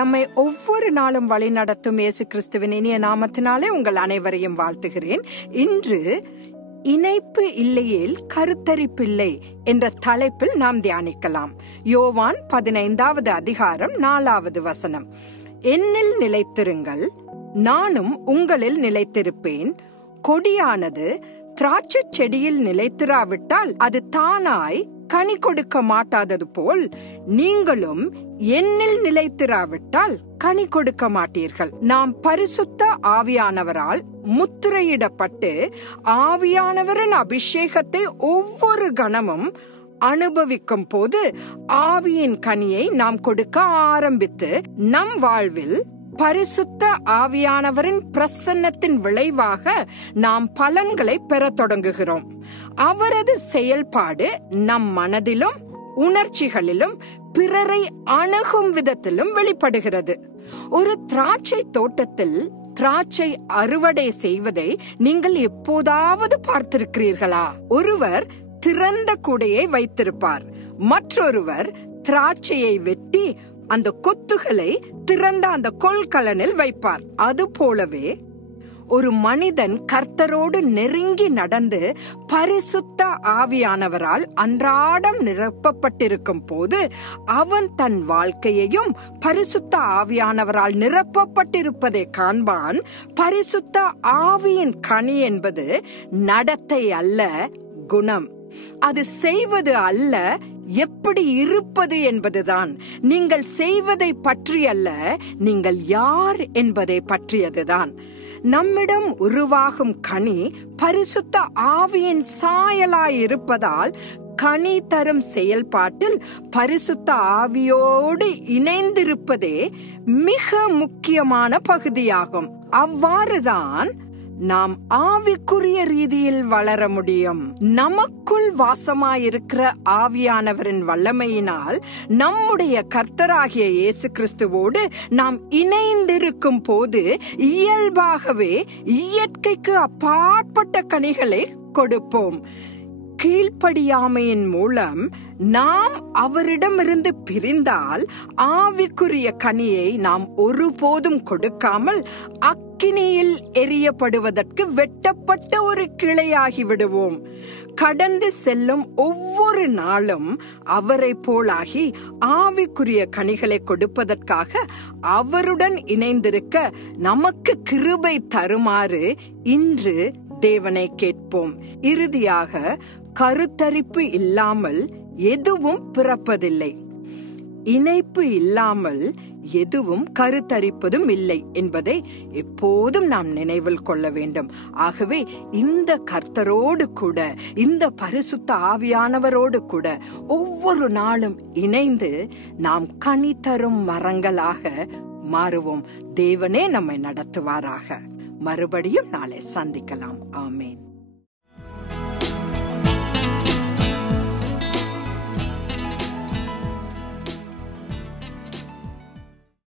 நம்மை ஒவ்வொரு நாளும் வழி நடத்தும் இயேசு கிறிஸ்துவின் இனிய நாமத்தினாலே உங்கள் அனைவரையும் வாழ்த்துகிறேன். இன்று இணைப்பு இல்லையேல் கருத்தரிப்பில்லை என்ற தலைப்பில் நாம் தியானிக்கலாம். யோவான் 15வது அதிகாரம் 4வது வசனம். என்னில் நிலைத்திருங்கள், நானும் உங்களில் நிலைத்திருப்பேன். கொடியானது திராட்சை செடியில் நிலைத்திராவிட்டால் அது தானாய் கனி கொடுக்க மாட்டாதது போல் நீங்களும் என்னில் நிலைத்திராவிட்டால் கனி கொடுக்க மாட்டீர்கள். நாம் பரிசுத்த ஆவியானவரால் முத்திரையிடப்பட்டு ஆவியானவரின் அபிஷேகத்தை ஒவ்வொரு கணமும் அனுபவிக்கும் போது ஆவியின் கனியை நாம் கொடுக்க ஆரம்பித்து நம் வாழ்வில் பரிசுத்த ஆவியானவரின் பிரசன்னத்தின் விளைவாக நாம் பலன்களை பெற தொடங்குகிறோம். அவரது செயல்பாடு நம் மனதிலும் உணர்ச்சிகளிலும் பிறரை அணுகும் விதத்திலும் வெளிப்படுகிறது. ஒரு திராட்சை தோட்டத்தில் திராட்சை அறுவடை செய்வதை நீங்கள் எப்போதாவது பார்த்திருக்கிறீர்களா? ஒருவர் திறந்த கூடையை வைத்திருப்பார், மற்றொருவர் திராட்சையை வெட்டி அந்த கொத்துகளை திறந்த அந்த கொள்கலனில் வைப்பார். அது போலவே ஒரு மனிதன் கர்த்தரோடு நெருங்கி நடந்து பரிசுத்த ஆவியானவரால் அன்றாடம் நிரப்பப்பட்டிருக்கும் போது அவன் தன் வாழ்க்கையையும் பரிசுத்த ஆவியானவரால் நிரப்பப்பட்டிருப்பதை காண்பான். பரிசுத்த ஆவியின் கனி என்பது நடத்தை அல்ல, குணம். அது செய்வது அல்ல, எப்படி இருப்பது என்பதுதான். நீங்கள் செய்வதை பற்றி அல்ல, நீங்கள் யார் என்பதை பற்றியதுதான். நம்மிடம் உருவாகும் கனி பரிசுத்த ஆவியின் சாயலாய் இருப்பதால் கனி தரும் செயல்பாட்டில் பரிசுத்த ஆவியோடு இணைந்திருப்பதே மிக முக்கியமான பகுதியாகும். அவ்வாறுதான் நாம் ஆவிக்குரிய ரீதியில் வளர முடியும். நமக்குள் வாசமாயிருக்கிற ஆவியானவரின் வல்லமையினால் நம்முடைய கர்த்தராகிய இயேசு கிறிஸ்துவோடு நாம் இணைந்திருக்கும் போது இயல்பாகவே இயற்கைக்கு அப்பாற்பட்ட கனிகளை கொடுப்போம். கீழ்ப்படியாமையின் மூலம் நாம் அவரிடமிருந்து பிரிந்தால் ஆவிக்குரிய கனியை நாம் ஒருபோதும் கொடுக்காமல் அக்கினியில் எரியப்படுவதற்கு வெட்டப்பட்ட ஒரு கிளையாகி விடுவோம். கடந்து செல்லும் ஒவ்வொரு நாளும் அவரை போலாகி ஆவிக்குரிய கனிகளை கொடுப்பதற்காக அவருடன் இணைந்திருக்க நமக்கு கிருபை தருமாறு இன்று தேவனை கேட்போம். இறுதியாக, கருத்தரிப்பு இல்லாமல் எதுவும் பிறப்பதில்லை, இணைப்பு இல்லாமல் எதுவும் கருத்தரிப்பதும் இல்லை என்பதை எப்போதும் நாம் நினைவில் கொள்ள வேண்டும். ஆகவே இந்த கர்த்தரோடு கூட, இந்த பரிசுத்த ஆவியானவரோடு கூட ஒவ்வொரு நாளும் இணைந்து நாம் கனி தரும் மரங்களாக மாறுவோம். தேவனே நம்மை நடத்துவாராக. மறுபடியும் நாளை சந்திக்கலாம். ஆமேன்.